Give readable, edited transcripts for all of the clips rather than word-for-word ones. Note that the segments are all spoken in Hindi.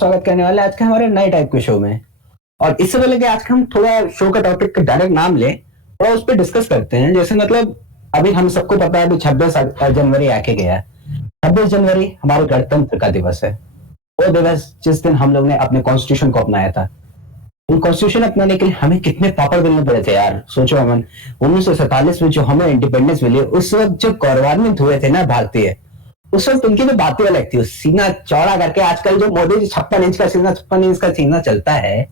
स्वागत करने वाले आज के हमारे नए टाइप के शो में। और इससे पहले कि आज का हम थोड़ा शो का टॉपिक का डायरेक्ट नाम लें, थोड़ा उस पर डिस्कस करते हैं। जैसे मतलब अभी हम सबको पता है अभी 26 जनवरी आके गया है। 26 जनवरी हमारे गणतंत्र का दिवस है। वो दिवस जिस दिन हम लोग ने अपने कॉन्स्टिट्यूशन को अपनाया था। कॉन्स्टिट्यूशन अपनाने के लिए हमें कितने पापड़ बेलने पड़े थे यार, सोचो अमन। 1947 में जो हमें इंडिपेंडेंस मिली, उस वक्त जो गौरवान्वित हुए थे ना भारतीय, उस वक्त उनकी तो बातें अलग थी। सीना चौड़ा करके आजकल जो मोदी जी 56 इंच का सीना 56 इंच का सीना चलता है,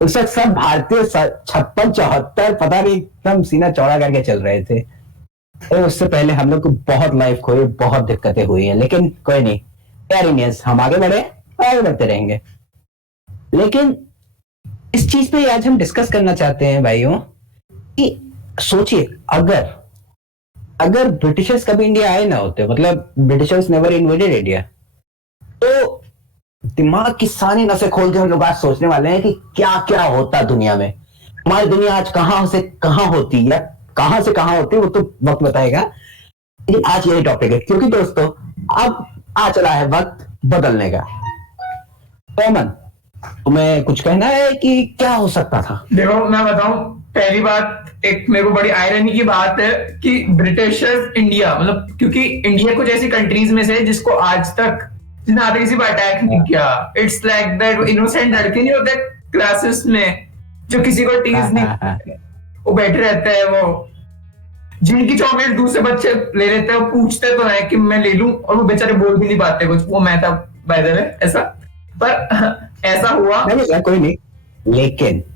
उस वक्त सब भारतीय 56 74 पता नहीं एकदम सीना चौड़ा करके चल रहे थे। तो उससे पहले हम लोग को बहुत लाइफ खोई, बहुत दिक्कतें हुई हैं, लेकिन कोई नहीं यार, इंडियंस हम आगे बढ़े, आगे बढ़ते रहेंगे। लेकिन इस चीज पे आज हम डिस्कस करना चाहते हैं भाइयों कि सोचिए, अगर ब्रिटिशर्स कभी इंडिया आए ना होते, मतलब ब्रिटिशर्स नेवर इन्वेडेड इंडिया, तो दिमाग की सारी नसें खोल के हम लोग आज सोचने वाले हैं कि क्या क्या होता दुनिया में। हमारी दुनिया आज कहां से कहां होती है, कहां से कहां होती है, वो तो वक्त बताएगा। लेकिन आज यही टॉपिक है, क्योंकि दोस्तों अब आ चला है वक्त बदलने का। तो अमन, तुम्हें कुछ कहना है कि क्या हो सकता था? देखो मैं बताऊं, पहली बात, एक मेरे को बड़ी आयरनी की बात है कि ब्रिटिशर्स इंडिया, मतलब क्योंकि इंडिया कुछ ऐसी कंट्रीज में से जिसको आज तक जिसने आगे किसी पर अटैक नहीं किया। इट्स लाइक दैट इनोसेंट लड़के नहीं होते क्लासेस में जो किसी को टीज नहीं, वो बैठे रहते हैं, वो जिनकी चॉकलेट दूसरे बच्चे ले लेते हैं, वो पूछते तो है कि मैं ले लूं, और वो बेचारे बोल भी नहीं पाते कुछ। वो मैं था बाय द वे ऐसा, पर ऐसा हुआ नहीं, कोई नहीं।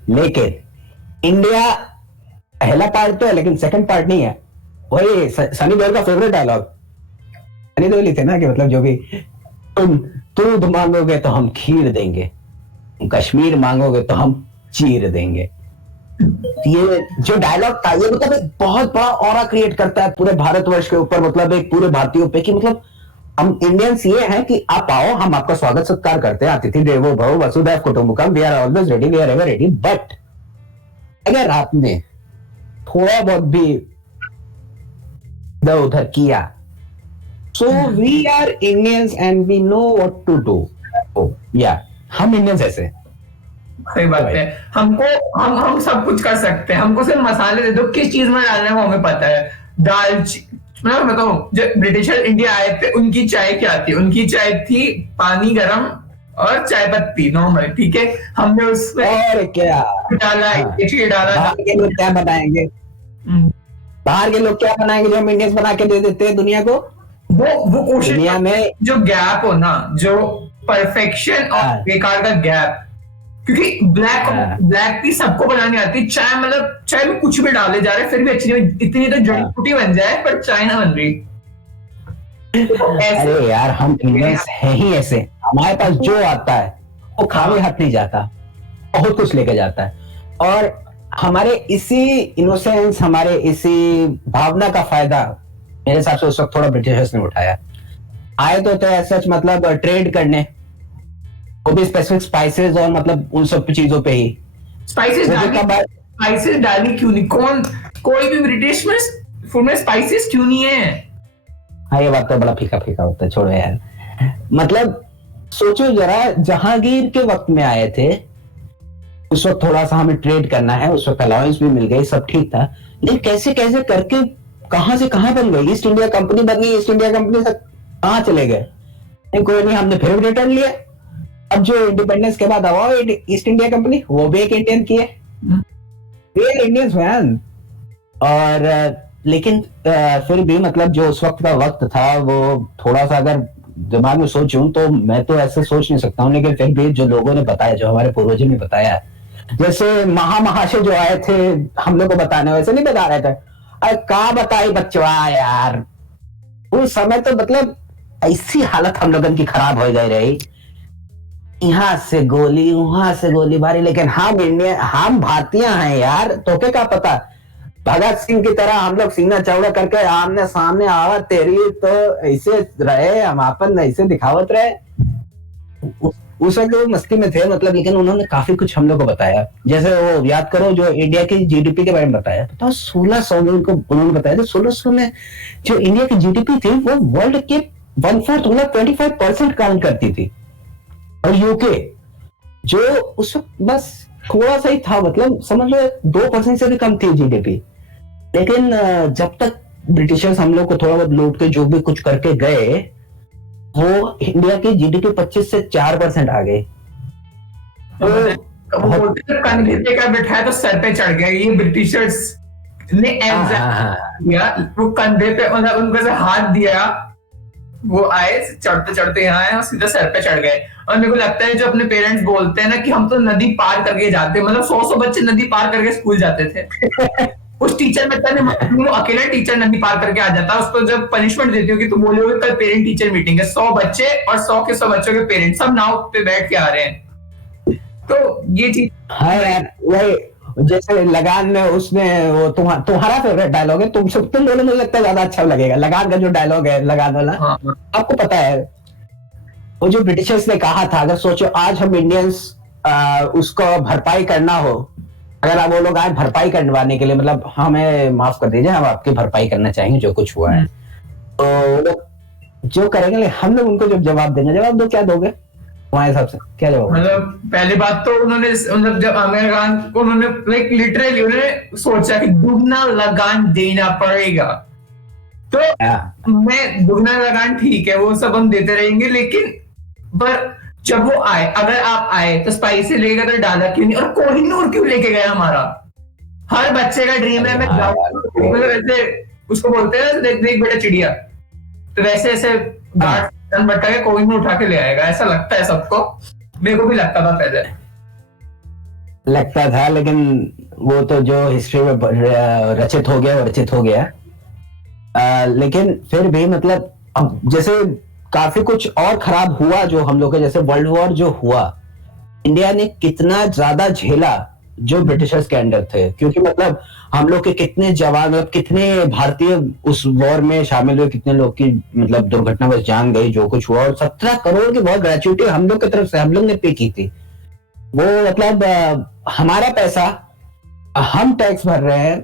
लेकिन इंडिया पहला पार्ट तो है, लेकिन सेकंड पार्ट नहीं है। वही सनी देओल का फेवरेट डायलॉग, सनी देओल ही थे ना, कि मतलब जो भी तुम दूध मांगोगे तो हम खीर देंगे, कश्मीर मांगोगे तो हम चीर देंगे। ये जो डायलॉग था, ये मतलब एक बहुत बड़ा ऑरा क्रिएट करता है पूरे भारतवर्ष के ऊपर, मतलब एक पूरे भारतीयों पे, कि मतलब हम इंडियंस ये हैं कि आप आओ, हम आपका स्वागत सत्कार करते हैं, अतिथि देवो भव वसुधैव कुटुंबकम, we are always ready, we are ever ready. But अगर आपने थोड़ा बहुत भी इधर उधर किया, so we are Indians and we know what to do. या हम इंडियंस ऐसे। सही बात है, हमको हम सब कुछ कर सकते हैं, हमको सिर्फ मसाले दे दो, किस चीज में डालना है वो हमें पता है। मैं बताऊं, जब ब्रिटिशर इंडिया आए थे, उनकी चाय क्या थी? उनकी चाय थी पानी गरम और चाय पत्ती नॉर्मल, ठीक है। हमने उसमें और क्या डाला, डाला। बाहर के लोग क्या बनाएंगे, बाहर के लोग क्या बनाएंगे जो हम इंडियंस बना के दे देते हैं दुनिया को? वो कोशिश दुनिया में जो गैप हो ना, जो परफेक्शन और बेकार का गैप, क्योंकि ब्लैक टी सबको बनानी आती है। चाय मतलब चाय में कुछ भी डाले जा रहे, फिर भी अच्छी नहीं, इतनी तो जड़ी बूटी बन जाए, पर चाय ना बन रही। अरे यार, हम इंडियंस हैं ही ऐसे, हमारे पास जो आता है वो खाली हाथ नहीं जाता, बहुत कुछ लेके जाता है। और हमारे इसी इनोसेंस, हमारे इसी भावना का फायदा मेरे हिसाब से उस वक्त थोड़ा ब्रिटिशर्स ने उठाया। आए तो ऐसा मतलब ट्रेड करने, वो भी स्पेसिफिक स्पाइसेस और मतलब उन सब चीजों पे ही। स्पाइसेस डाली क्यों नहीं? कोई भी ब्रिटिश में फूड में स्पाइसेस क्यों नहीं है? हाँ, ये बात तो बड़ा फीका फीका होता है, छोड़ो यार। मतलब सोचो जरा, जहांगीर के वक्त में आए थे, उस वक्त थोड़ा सा हमें ट्रेड करना है, उस वक्त अलाउंस भी मिल गई, सब ठीक था। लेकिन कैसे कैसे करके कहां से कहां बन गई, ईस्ट इंडिया कंपनी बन गई, ईस्ट इंडिया कंपनी से कहां चले गए? कोई नहीं, हमने फिर रिटर्न लिया। अब जो इंडिपेंडेंस के बाद आवा ईस्ट इंडिया कंपनी, वो भी एक इंडियन की है, इंडियंस मैन। और लेकिन फिर भी मतलब जो उस वक्त का वक्त था, वो थोड़ा सा अगर दिमाग में सोचूं तो मैं तो ऐसे सोच नहीं सकता हूँ। लेकिन फिर भी जो लोगों ने बताया, जो हमारे पूर्वजों ने बताया, जैसे महाशय जो आए थे हम लोग को बताने, वैसे नहीं बता रहे थे। अरे का बताई बच्चवा यार, उस समय तो मतलब ऐसी हालत हम लोगों की खराब हो गई रही, यहाँ से गोली वहां से गोली बारी। लेकिन हम भारतीय हैं यार, तो क्या पता, भगत सिंह की तरह हम लोग सीना चौड़ा करके आमने सामने आवत तेरी तो ऐसे रहे, हम अपन ऐसे दिखावत रहे। उस वक्त वो मस्ती में थे मतलब। लेकिन उन्होंने काफी कुछ हम लोग को बताया। जैसे वो याद करो, जो इंडिया की जीडीपी के बारे में बताया, तो 1600 में उन्होंने बताया था, 1600 में जो इंडिया की जीडीपी थी वो वर्ल्ड के 1/4 मतलब 25% काउंट करती थी। और यूके जो उस वक्त बस थोड़ा सा ही था, मतलब समझ लो 2% से भी कम थी जीडीपी। लेकिन जब तक ब्रिटिशर्स हम लोग को थोड़ा बहुत लूट के जो भी कुछ करके गए, वो इंडिया की जीडीपी 25 से 4% आ गई। वो बोलते हैं कंधे पे का बिठाया तो सर पे चढ़ गया, ये ब्रिटिशर्स ने किया। वो कंधे पे मतलब उनको से हाथ दिया, वो आए चढ़ते चढ़ते यहाँ आए और सीधा सर पे चढ़ गए। और मेरे को लगता है जो अपने पेरेंट्स बोलते हैं ना कि हम तो नदी पार करके जाते, मतलब 100 बच्चे नदी पार करके स्कूल जाते थे। उस टीचर में वो अकेला टीचर नदी पार करके आ जाता, उसको जब पनिशमेंट देती हो कि तुम बोलोगे कल पेरेंट टीचर मीटिंग है, 100 बच्चे और 100 के 100 बच्चों के पेरेंट्स सब नाव पे बैठ के आ रहे हैं। तो ये चीज, हाँ यार, वही जैसे लगान में उसने वो तुम्हारा फेवरेट डायलॉग है, तुम दोनों, मुझे लगता है ज्यादा अच्छा लगेगा लगान का जो डायलॉग है, लगान वाला। हाँ, आपको पता है वो जो ब्रिटिशर्स ने कहा था, अगर सोचो आज हम इंडियंस उसको भरपाई करना हो, अगर आप वो लोग आज भरपाई करवाने के लिए, मतलब हमें माफ कर दीजिए, हम आपकी भरपाई करना चाहेंगे जो कुछ हुआ है, तो वो लोग जो करेंगे, हम लोग उनको जब जवाब देंगे, जवाब दो, क्या दोगे तुम्हारे हिसाब से, क्या जवाब? मतलब पहली बात तो उन्होंने मतलब जब आमिर खान को उन्होंने लाइक लिटरली उन्होंने सोचा कि दुगना लगान देना पड़ेगा, तो मैं दुगना लगान ठीक है वो सब हम देते रहेंगे, लेकिन पर जब वो आए, अगर आप आए तो स्पाइसी लेगा तो डाला क्यों नहीं, और कोहिनूर क्यों लेके गया हमारा? हर बच्चे का ड्रीम है मैं जाऊं, वैसे उसको बोलते हैं देख बेटा चिड़िया, तो वैसे ऐसे गार्ड बट्टा के कोहिनूर उठा के ले आएगा, ऐसा लगता है सबको। मेरे को भी लगता था पहले, लगता था, लेकिन वो तो जो हिस्ट्री में रचित हो गया वो रचित हो गया। लेकिन फिर भी मतलब अब जैसे काफी कुछ और खराब हुआ जो हम लोग के, जैसे वर्ल्ड वॉर जो हुआ, इंडिया ने कितना ज्यादा झेला जो ब्रिटिशर्स के अंडर थे, क्योंकि मतलब हम लोग के कितने जवान, मतलब कितने भारतीय उस वॉर में शामिल हुए, कितने लोग की मतलब दुर्घटनावश जान गई, जो कुछ हुआ, और 17 करोड़ की बहुत ग्रेचुइटी हम लोग की तरफ से हम लोग ने पे की थी। वो मतलब हमारा पैसा, हम टैक्स भर रहे हैं,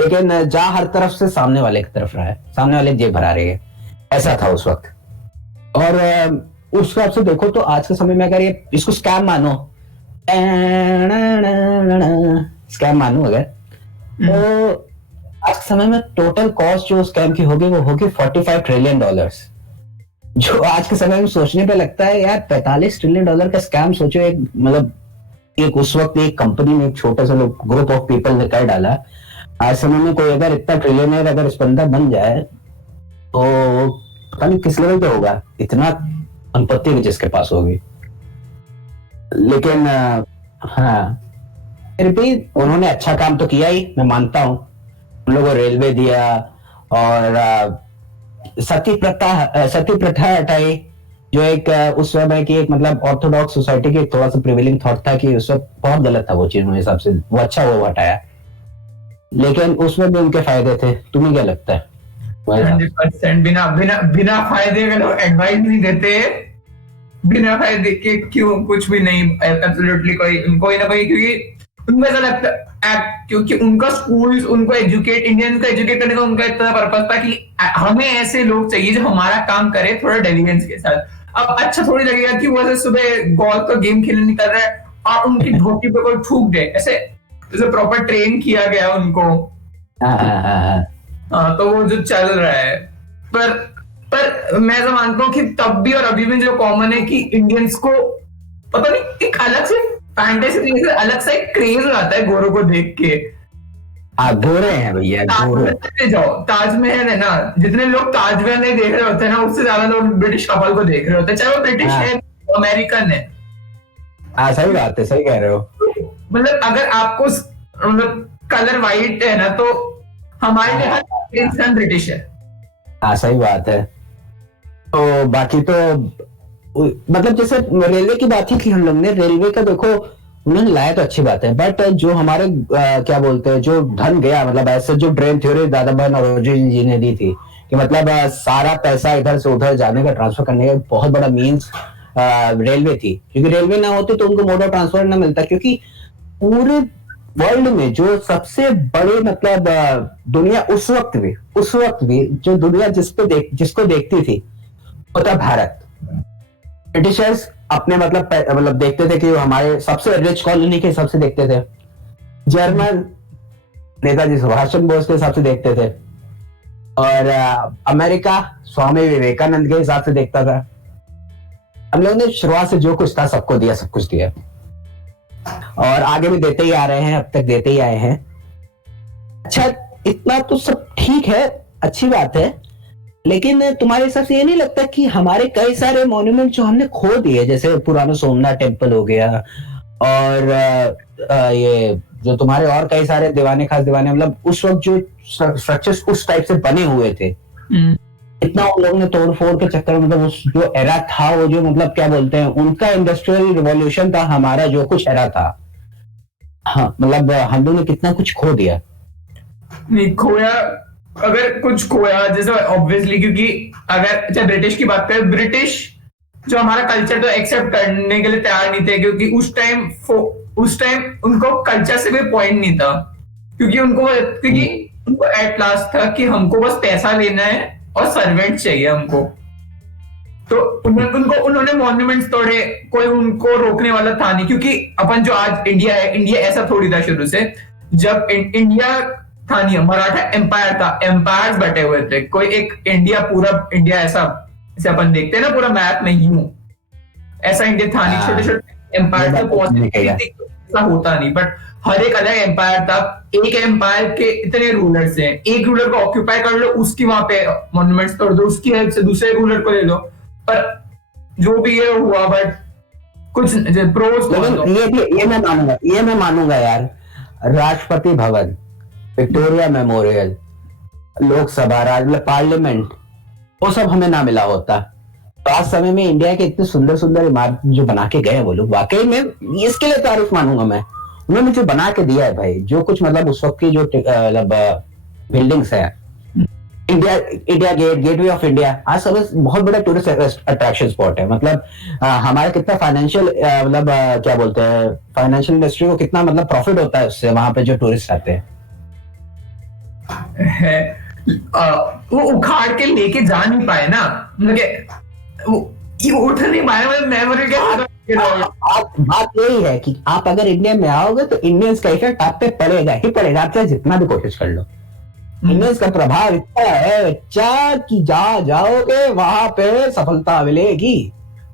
लेकिन जा हर तरफ से सामने वाले की तरफ रहा है, सामने वाले जेब भरा रही है, ऐसा था उस वक्त। और उस हिसाब से देखो तो आज के समय में अगर ये इसको स्कैम मानो, स्कैम मानो अगर, तो आज के समय में टोटल कॉस्ट जो स्कैम की होगी वो होगी $45 ट्रिलियन, जो आज के समय में सोचने पे लगता है यार $45 ट्रिलियन का स्कैम, सोचो एक मतलब एक उस वक्त एक कंपनी में एक छोटा सा ग्रुप ऑफ पीपल ने कर डाला। आज समय में कोई अगर इतना ट्रिलियनर अगर इस बंदा बन जाए तो पता नहीं किस लेवल पे होगा, इतना संपत्ति जिसके पास होगी। लेकिन हाँ, फिर भी उन्होंने अच्छा काम तो किया ही, मैं मानता हूँ। उन लोगों को रेलवे दिया और सती प्रथा हटाई, जो एक उस समय की एक मतलब ऑर्थोडॉक्स सोसाइटी की थोड़ा सा प्रिवेलिंग थॉट था कि उस वक्त बहुत गलत था वो चीज, मेरे हिसाब से वो अच्छा वो हटाया, लेकिन उसमें भी उनके फायदे थे। तुम्हें क्या लगता है? 100% बिना बिना बिना फायदे के लोग एडवाइस नहीं देते, बिना फायदे के क्यों कुछ भी नहीं, एब्सोल्युटली कोई ना कोई, क्योंकि उनको ऐसा लगता है, क्योंकि उनका स्कूल उनको एजुकेट, इंडियन को एजुकेट करने का उनका इतना पर्पस था कि हमें ऐसे लोग चाहिए जो हमारा काम करे थोड़ा डेलिजेंस के साथ। अब अच्छा थोड़ी लगेगा कि वो ऐसे सुबह गोल्फ का गेम खेलने निकल रहा है और उनकी धोती पे कोई थूक दे, ऐसे जैसे प्रॉपर ट्रेन किया गया उनको। हाँ, तो वो जो चल रहा है, पर मैं तो मानता हूँ कि तब भी और अभी भी जो कॉमन है कि इंडियंस को पता नहीं एक अलग से फैंटेसी, अलग सा एक क्रेज आता है गोरों को देख के। गोरे हैं भैया, गोरे। जाओ ताजमहल है ना, जितने लोग ताजमहल नहीं देख रहे होते हैं ना, उससे ज्यादा लोग ब्रिटिश कपल को देख रहे होते हैं, चाहे वो ब्रिटिश है अमेरिकन है। सही बात है, सही कह रहे हो। मतलब अगर आपको मतलब कलर व्हाइट है ना, तो हमारे लिए हर इंसान ब्रिटिश है। हाँ, सही बात है। तो बाकी तो मतलब जैसे रेलवे की बात ही की हम लोग ने, रेलवे का देखो उन्होंने लाया तो अच्छी बात है, बट जो हमारे क्या बोलते हैं, जो धन गया, मतलब ऐसे जो ड्रेन थ्योरी दादाभाई नौरोजी जी ने दी थी कि मतलब सारा पैसा इधर से उधर जाने का, ट्रांसफर करने का बहुत बड़ा मीन्स रेलवे थी, क्योंकि रेलवे ना होती तो उनको मोड ऑफ ट्रांसफर ना मिलता। क्योंकि पूरे वर्ल्ड में जो सबसे बड़े मतलब दुनिया उस वक्त भी जो दुनिया जिसको देखती थी वो था भारत। ब्रिटिशर्स अपने मतलब देखते थे कि वो हमारे सबसे रिच कॉलोनी के हिसाब से देखते थे, जर्मन नेताजी सुभाष चंद्र बोस के हिसाब से देखते थे, और अमेरिका स्वामी विवेकानंद के हिसाब से देखता था। हम लोगों ने शुरुआत से जो कुछ था सबको दिया, सब कुछ दिया, और आगे भी देते ही आ रहे हैं, अब तक देते ही आए हैं। अच्छा, इतना तो सब ठीक है, अच्छी बात है, लेकिन तुम्हारे हिसाब से ये नहीं लगता कि हमारे कई सारे मॉन्यूमेंट जो हमने खो दिए, जैसे पुराना सोमनाथ टेम्पल हो गया, और ये जो तुम्हारे और कई सारे दीवाने खास दीवाने, मतलब उस वक्त जो स्ट्रक्चर्स उस टाइप से बने हुए थे, इतना उन लोगों ने तोड़ फोड़ के चक्कर में, मतलब उस जो एरा था, वो जो मतलब क्या बोलते हैं, उनका इंडस्ट्रियल रिवॉल्यूशन था, हमारा जो कुछ एरा था, हाँ मतलब हम लोगों ने कितना कुछ खो दिया। नहीं खोया, अगर कुछ खोया जैसे ऑब्वियसली, क्योंकि अगर जब ब्रिटिश की बात करें, ब्रिटिश जो हमारा कल्चर तो एक्सेप्ट करने के लिए तैयार नहीं थे, क्योंकि उस टाइम उनको कल्चर से भी पॉइंट नहीं था, क्योंकि उनको एट लास्ट था कि हमको बस पैसा लेना है और सर्वेंट चाहिए हमको। तो उन्होंने मॉन्यूमेंट्स तोड़े, कोई उनको रोकने वाला था नहीं, क्योंकि अपन जो आज इंडिया है, इंडिया ऐसा थोड़ी था शुरू से। जब इंडिया था नहीं, मराठा एम्पायर था, एम्पायर्स बटे हुए थे, कोई एक इंडिया, पूरा इंडिया ऐसा जैसे अपन देखते हैं ना पूरा मैप में यूं, ऐसा इंडिया था नहीं, छोटे छोटे एम्पायर थे, ऐसा होता नहीं, बट हर एक अलग एम्पायर था। एक एम्पायर के इतने रूलर्स हैं, एक रूलर को ऑक्यूपाई कर लो, उसकी वहां पे मॉन्यूमेंट्स तोड़ दो, उसकी हेल्प से दूसरे रूलर को ले लो, पर जो भी ये हुआ, बट कुछ प्रोज, ये मैं मानूंगा यार, Rashtrapati Bhavan, Victoria memorial, Lok Sabha, parliament, वो सब हमें ना मिला होता तो आज समय में इंडिया के इतने सुंदर सुंदर इमारत जो बना के गए वो लोग, वाकई में इसके लिए तारीफ मानूंगा मैं। उन्होंने जो बना के दिया है भाई, जो कुछ मतलब उस वक्त की जो मतलब बिल्डिंग्स है, इंडिया गेटवे ऑफ इंडिया, आज सब बहुत बड़ा टूरिस्ट अट्रैक्शन स्पॉट है। मतलब हमारा कितना फाइनेंशियल मतलब क्या बोलते हैं, फाइनेंशियल इंडस्ट्री को कितना मतलब प्रॉफिट होता है उससे, वहां पे जो टूरिस्ट आते हैं। वो उखाड़ के लेके जा नहीं पाए ना, मतलब ये उठ नहीं पाए, मतलब मेमोरी के बात यही है कि आप अगर इंडिया में आओगे तो इंडियंस का इफेक्ट आप पे पड़ेगा ही पड़ेगा, आप चाहे जितना भी कोशिश कर लो। इंडियंस का प्रभाव इतना है बच्चा कि जाओगे वहां पे सफलता मिलेगी।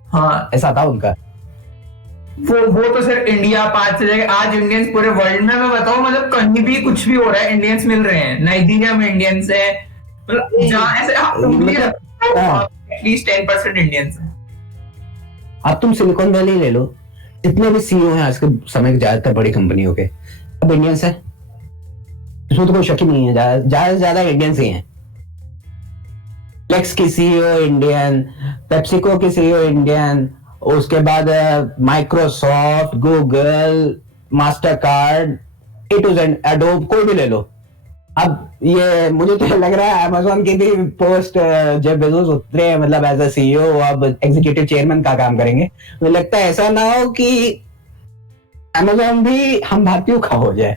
हाँ, ऐसा था उनका। वो तो सिर्फ इंडिया पार्ट से जाएगा, आज इंडियंस पूरे वर्ल्ड में, मैं बताऊं मतलब कहीं भी कुछ भी हो रहा है, इंडियंस मिल रहे हैं। नाइजीरिया में इंडियंस है, जहां ऐसे एटलीस्ट 10% इंडियंस है। अब तुम सिलिकॉन वैली ले लो, जितने भी सीईओ हैं आज के समय के ज्यादातर बड़ी कंपनियों के, अब इंडियंस है, इसमें तो कोई शक ही नहीं है, ज्यादा से ज्यादा इंडियंस ही हैं। फ्लेक्स की सीईओ इंडियन, पेप्सिको की सीईओ इंडियन, उसके बाद Microsoft, Google, Mastercard, A to Z, Adobe, कोई भी ले लो। अब ये मुझे तो लग रहा है अमेज़न की भी पोस्ट जेफ बेजोस उतरे हैं, मतलब एज अ सीईओ, अब एग्जीक्यूटिव चेयरमैन का काम करेंगे। मुझे लगता है ऐसा ना हो कि अमेज़न भी हम भारतीयों का हो जाए।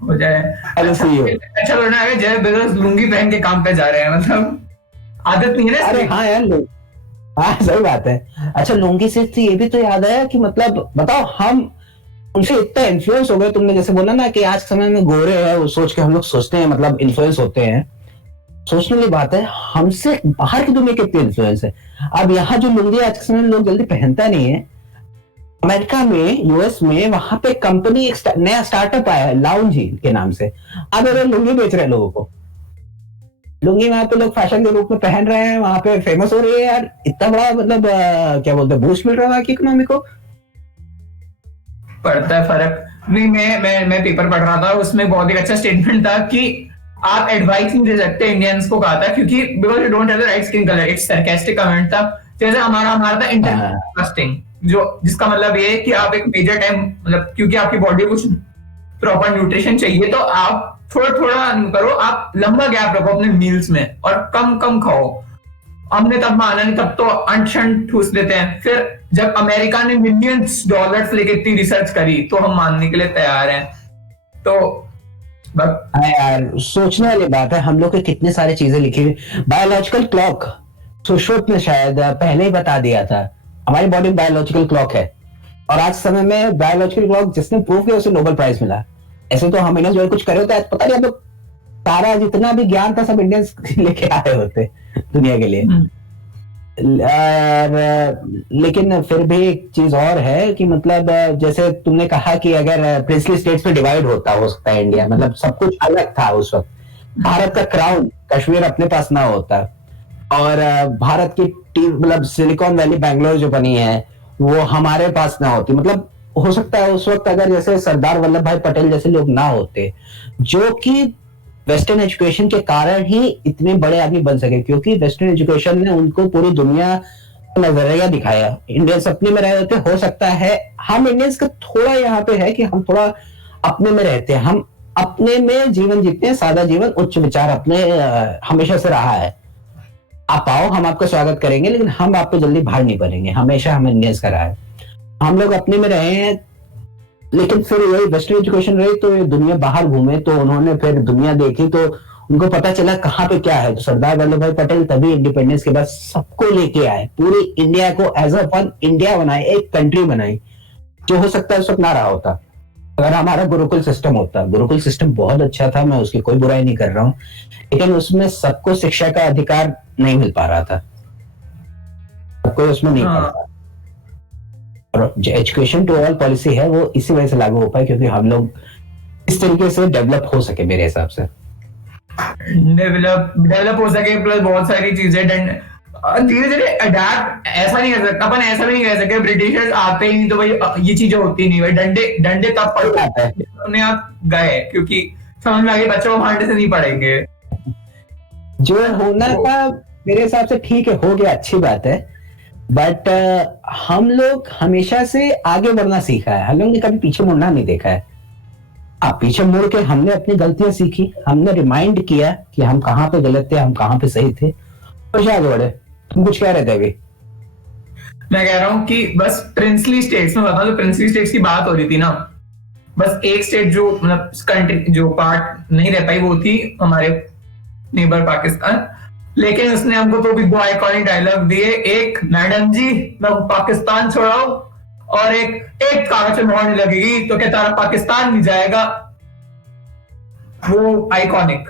अच्छा लड़ना है, जेफ बेजोस लुंगी पहन के काम पे जा रहे हैं, मतलब आदत नहीं है ना। अरे हाँ यार, हाँ सही बात है। अच्छा, लुंगी से ये भी तो याद आया कि मतलब बताओ, हम उनसे इतना इन्फ्लुएंस हो गए। तुमने जैसे बोला ना कि आज समय में गोरे हैं, वो सोच के हम लोग सोचते हैं, मतलब इन्फ्लुएंस होते हैं। सोचने वाली बात है, हमसे बाहर की दुनिया कितनी इन्फ्लुएंस है। अब यहाँ जो लुंगी आज के समय में लोग जल्दी पहनता नहीं है, अमेरिका में, यूएस में, वहां पे कंपनी एक नया स्टार्टअप आया है लाउंजी के नाम से। अब अगर लुंगी बेच रहे हैं लोगों को, लुंगी वहां पे लोग फैशन के रूप में पहन रहे हैं, वहां पे फेमस हो रही है यार। इतना बड़ा मतलब क्या बोलते हैं, बूस्ट मिल रहा है वहां की इकोनॉमी को। पड़ता है फर्क। नहीं, मैं पेपर पढ़ रहा था, उसमें बहुत ही अच्छा स्टेटमेंट था कि आप एडवाइस नहीं दे सकते इंडियंस को, कहा था, क्योंकि because you don't have the right skin colour. It's sarcastic comment था। जैसे हमारा था इंटरकास्टिंग, जो जिसका मतलब ये है कि आप एक मेजर टाइम, मतलब क्योंकि आपकी बॉडी कुछ प्रॉपर न्यूट्रिशन चाहिए, तो आप थोड़ा थोड़ा करो, आप लंबा गैप रखो अपने मील्स में और कम कम खाओ। हमने तब माना नहीं, तब तो अंट ठूस देते हैं। फिर जब अमेरिका ने मिलियंस डॉलर्स लेके इतनी रिसर्च करी, तो हम मानने के लिए तैयार हैं। तो यार सोचने वाली बात है, हम लोग के कितने सारे चीजें लिखी हुई। बायोलॉजिकल क्लॉक सुश्रुत ने शायद पहले ही बता दिया था, हमारी बॉडी बायोलॉजिकल क्लॉक है, और आज समय में बायोलॉजिकल क्लॉक जिसने प्रूव किया उसे नोबेल प्राइज मिला। ऐसे तो हम इंडियंस जो कुछ करे होते हैं, पता नहीं हम लोग सारा जितना भी ज्ञान था सब इंडियंस लेके आए होते दुनिया के लिए। लेकिन फिर भी एक चीज और है कि मतलब जैसे तुमने कहा कि अगर प्रिंसली स्टेट्स में डिवाइड हो सकता है इंडिया, मतलब सब कुछ अलग था उस वक्त, भारत का क्राउन कश्मीर अपने पास ना होता, और भारत की मतलब सिलिकॉन वैली बैंगलोर जो बनी है वो हमारे पास ना होती। मतलब हो सकता है उस वक्त अगर जैसे सरदार वल्लभ भाई पटेल जैसे लोग ना होते, जो कि वेस्टर्न एजुकेशन के कारण ही इतने बड़े आदमी बन सके, क्योंकि वेस्टर्न एजुकेशन ने उनको पूरी दुनिया का नजरिया दिखाया। इंडियंस अपने में रहे होते, हो सकता है हम इंडियंस का थोड़ा यहाँ पे है कि हम थोड़ा अपने में रहते हैं, हम अपने में जीवन जीते हैं, सादा जीवन, उच्च विचार अपने हमेशा से रहा है। आप आओ, हम आपका स्वागत करेंगे, लेकिन हम आपको जल्दी बाहर नहीं पड़ेंगे, हमेशा हम इंडियंस का रहा है। हम लोग अपने में रहे हैं, लेकिन फिर वही वेस्टर्न एजुकेशन रही तो ये दुनिया बाहर घूमे, तो उन्होंने फिर दुनिया देखी तो उनको पता चला कहाँ पे क्या है। तो सरदार वल्लभ भाई पटेल तभी इंडिपेंडेंस के बाद सबको लेके आए, पूरी इंडिया को एज अ वन इंडिया बनाई, एक कंट्री बनाई, जो हो सकता है उस वक्त ना रहा होता अगर हमारा गुरुकुल सिस्टम होता। गुरुकुल सिस्टम बहुत अच्छा था, मैं उसकी कोई बुराई नहीं कर रहा हूँ, लेकिन उसमें सबको शिक्षा का अधिकार नहीं मिल पा रहा था, सबको उसमें नहीं पा रहा। और जो एजुकेशन टू ऑल पॉलिसी है वो इसी वजह से लागू हो पाए क्योंकि हम लोग इस तरीके से डेवलप हो सके, मेरे हिसाब से डेवलप हो सके, प्लस बहुत सारी चीजें धीरे धीरे अडेप्ट। ऐसा नहीं कर सकता अपन, ऐसा भी नहीं कह सकते ब्रिटिशर्स आते ही नहीं तो भाई ये चीजें होती नहीं, भाई डंडे तब पड़ते हैं अपने आप गए, क्योंकि समझ में आ गया बच्चों को भांडे से नहीं पढ़ेंगे। जो होना था मेरे हिसाब से ठीक है, हो गया, अच्छी बात है, बट हम लोग हमेशा से आगे बढ़ना सीखा है, हम लोग ने कभी पीछे मुड़ना नहीं देखा है। पीछे मुड़ के हमने अपनी गलतियां सीखी, हमने रिमाइंड किया कि हम कहाँ पे गलत थे, हम कहाँ पे सही थे, और आगे बढ़े। तुम कुछ कह रहे थे अभी? मैं कह रहा हूँ कि बस प्रिंसली स्टेट्स में बताऊं तो प्रिंसली स्टेट्स की बात हो रही थी ना, बस एक स्टेट जो मतलब कंट्री जो पार्ट नहीं रह पाई वो थी हमारे नेबर पाकिस्तान, लेकिन उसने हमको तो भी दो आइकॉनिक डायलॉग दिए, एक मैडम जी मैं पाकिस्तान छोड़ाओ, और एक कागज पे मोहर नहीं लगेगी तो क्या तारा पाकिस्तान नहीं जाएगा। वो आइकॉनिक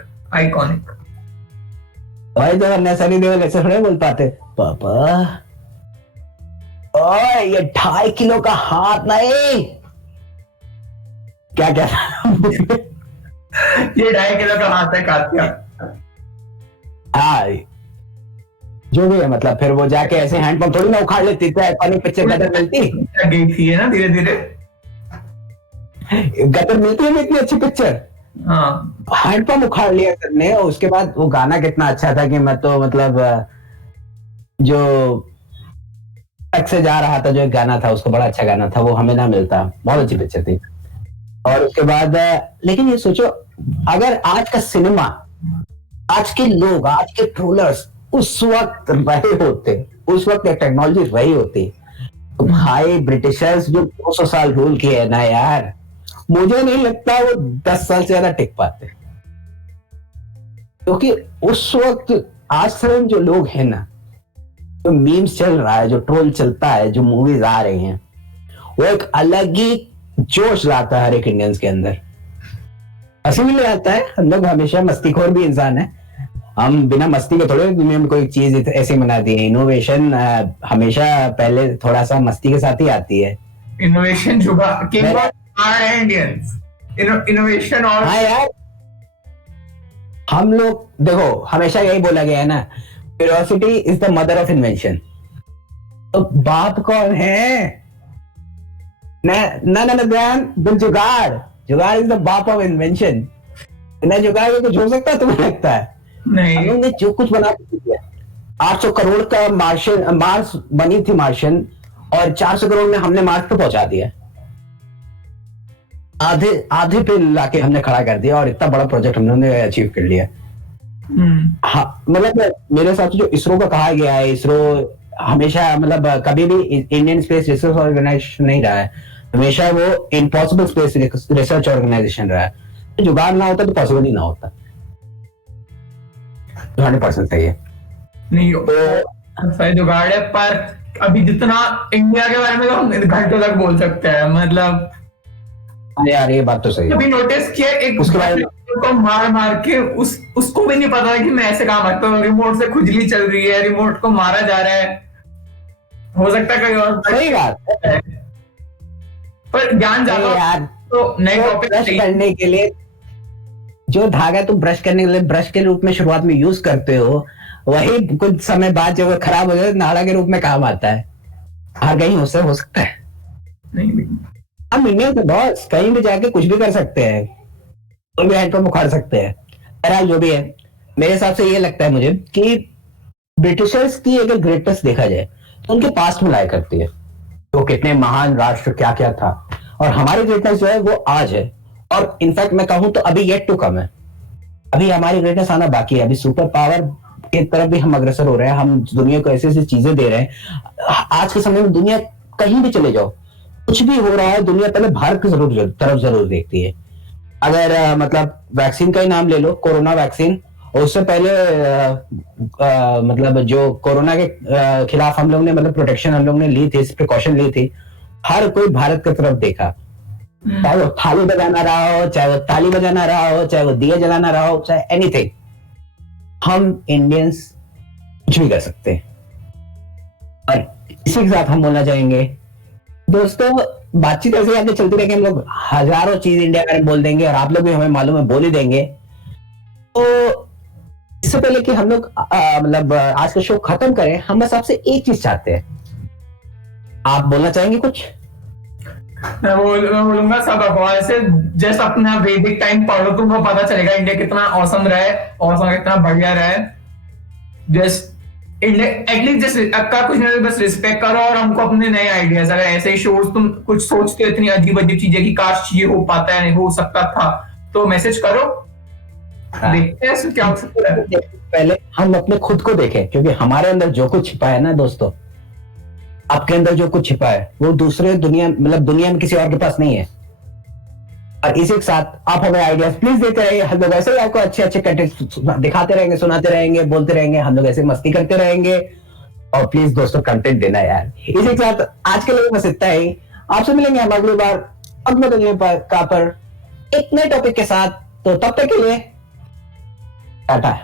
भाई तो सनी देओल ऐसे थोड़े बोल पाते, पापा ओए ये 2.5 किलो का हाथ नहीं, क्या ये 2.5 किलो का हाथ है कातिया। जो भी है, मतलब फिर वो जाके ऐसे हैंडपंप थोड़ी ना उखाड़ लेती थी, आइकॉनिक पिक्चर गदर मिलती गई थी ना, धीरे धीरे गदर मिलती है इतनी अच्छी पिक्चर। हैंडपंप उखाड़ लिया सर ने, और उसके बाद वो गाना कितना अच्छा था कि मैं तो मतलब जो तक से जा रहा था, जो एक गाना था उसको, बड़ा अच्छा गाना था वो, हमें ना मिलता, बहुत अच्छी पिक्चर थी। और उसके बाद लेकिन ये सोचो अगर आज का सिनेमा, आज के लोग, आज के ट्रोलर्स उस वक्त रहे होते, उस वक्त टेक्नोलॉजी रही होती, तो भाई ब्रिटिशर्स जो 200 साल रूल किए ना यार, मुझे नहीं लगता वो 10 साल से ज्यादा टिक पाते, क्योंकि उस वक्त आज से जो लोग हैं ना, जो मीम्स चल रहा है, जो ट्रोल चलता है, जो मूवीज आ रही हैं, वो एक अलग ही जोश लाता है हर एक इंडियंस के अंदर। हंसी भी ले आता है, हम लोग हमेशा मस्तीखोर भी इंसान है, हम बिना मस्ती के थोड़े दुनिया में कोई चीज ऐसे बना दी है। इनोवेशन हमेशा पहले थोड़ा सा मस्ती के साथ ही आती है। इनोवेशन इनोवेशन और हाँ यार, हम लोग देखो हमेशा यही बोला गया है ना, curiosity is the mother of invention. तो बाप कौन है? जुगाड़ इज द बाप ऑफ इन्वेंशन। बिना जुगाड़ के कुछ हो सकता है तुम्हें लगता है? नहीं, हम लोग ने जो कुछ बना दिया, 800 करोड़ का मार्स बनी थी मार्शन, और 400 करोड़ में हमने मार्स पे पहुंचा दिया, आधे पे लाके हमने खड़ा कर दिया, और इतना बड़ा प्रोजेक्ट हमने अचीव कर लिया। हाँ, मतलब मेरे हिसाब से जो इसरो का कहा गया है, इसरो हमेशा मतलब कभी भी इंडियन स्पेस रिसर्च ऑर्गेनाइजेशन नहीं रहा है, हमेशा वो इम्पॉसिबल स्पेस रिसर्च ऑर्गेनाइजेशन रहा है। जुगाड़ ना होता तो पॉसिबल ही ना होता। 100% सही है। नहीं तो जुगाड़ है, पर अभी जितना इंडिया के बारे में तो हम घंटों तक बोल सकते हैं, मतलब अरे यार ये बात तो सही है। कभी नोटिस किया एक उसके बाद को मार मार के उसको भी नहीं पता कि मैं ऐसे काम करता हूँ, रिमोट से खुजली चल रही है, रिमोट को मारा जा रहा है, हो सकता है कहीं और सही बात है। पर ज्ञान अरे ज्यादा यार तो नए तो टॉपिक ब्रश करने के लिए जो धागा तुम ब्रश करने के लिए ब्रश के रूप में शुरुआत में यूज करते हो, वही कुछ समय बाद जब वो खराब हो जाए नाड़ा के रूप में काम आता है। हर कहीं उससे हो सकता है। नहीं। हम इंडिया के बॉस कहीं भी जाके कुछ भी कर सकते हैं, कोई भी हैंडपंप उखाड़ सकते हैं। बहरहाल जो भी है, मेरे हिसाब से ये लगता है मुझे कि ब्रिटिशर्स की अगर ग्रेटनेस देखा जाए तो उनके पास्ट में लाया करती है, तो कितने महान राष्ट्र क्या क्या था, और हमारी ग्रेटनेस जो है वो आज है। और इनफैक्ट मैं कहूं तो अभी येट टू कम है, अभी हमारी ग्रेटनेस आना बाकी है। अभी सुपर पावर की तरफ भी हम अग्रसर हो रहे हैं, हम दुनिया को ऐसी ऐसी चीजें दे रहे हैं। आज के समय में दुनिया कहीं भी चले जाओ, कुछ भी हो रहा है, दुनिया पहले भारत की तरफ जरूर देखती है। अगर मतलब वैक्सीन का ही नाम ले लो, कोरोना वैक्सीन, और उससे पहले मतलब जो कोरोना के खिलाफ हम लोग ने मतलब प्रोटेक्शन हम लोग ने ली थी, प्रिकॉशन ली थी, हर कोई भारत की तरफ देखा। चाहे वो थाली बजाना रहा हो, चाहे वो ताली बजाना रहा हो, चाहे वो दिए जलाना रहा हो, चाहे एनीथिंग, हम इंडियंस कुछ भी कर सकते हैं। और इसी के साथ हम बोलना चाहेंगे दोस्तों, बातचीत ऐसे आगे चलती रहेगी, हम लोग हजारों चीज इंडिया के बारे में बोल देंगे और आप लोग भी हमें मालूम है बोल ही देंगे। तो इससे पहले कि हम लोग मतलब आज का शो खत्म करें, हम बस आपसे एक चीज चाहते हैं। आप बोलना चाहेंगे कुछ? मैं बोलूंगा सब अखबार से जस्ट अपना वैदिक टाइम पढ़ो, तुमको पता चलेगा इंडिया कितना औसम रहा है, औसम कितना बढ़िया रहा है। जस्ट इंडिया एटलीस्ट जस्ट अक्का कुछ नहीं, बस रिस्पेक्ट करो और हमको अपने नए आइडियाज, अगर ऐसे ही शोज तुम कुछ सोचते हो इतनी अजीब अजीब चीजें कि काश ये हो पाता है, नहीं हो सकता था, तो मैसेज करो। देखते हैं इसमें क्या हो सकता है। पहले हम अपने खुद को देखें, क्योंकि हमारे अंदर जो कुछ छिपा है ना दोस्तों, आपके अंदर जो कुछ छिपा है वो दूसरे दुनिया मतलब दुनिया में किसी और के पास नहीं है। और इसी के साथ आप हमें आइडियाज प्लीज देते रहिए, हम लोग ऐसे ही आपको अच्छे अच्छे कंटेंट दिखाते रहेंगे, सुनाते रहेंगे, बोलते रहेंगे, हम लोग ऐसे मस्ती करते रहेंगे। और प्लीज दोस्तों कंटेंट देना यार। इसी के साथ आज के लिए बस इतना ही, आपसे मिलेंगे हम अगली बार अगले दुनिया पर एक नए टॉपिक के साथ। तो तब तक के लिए टाटा।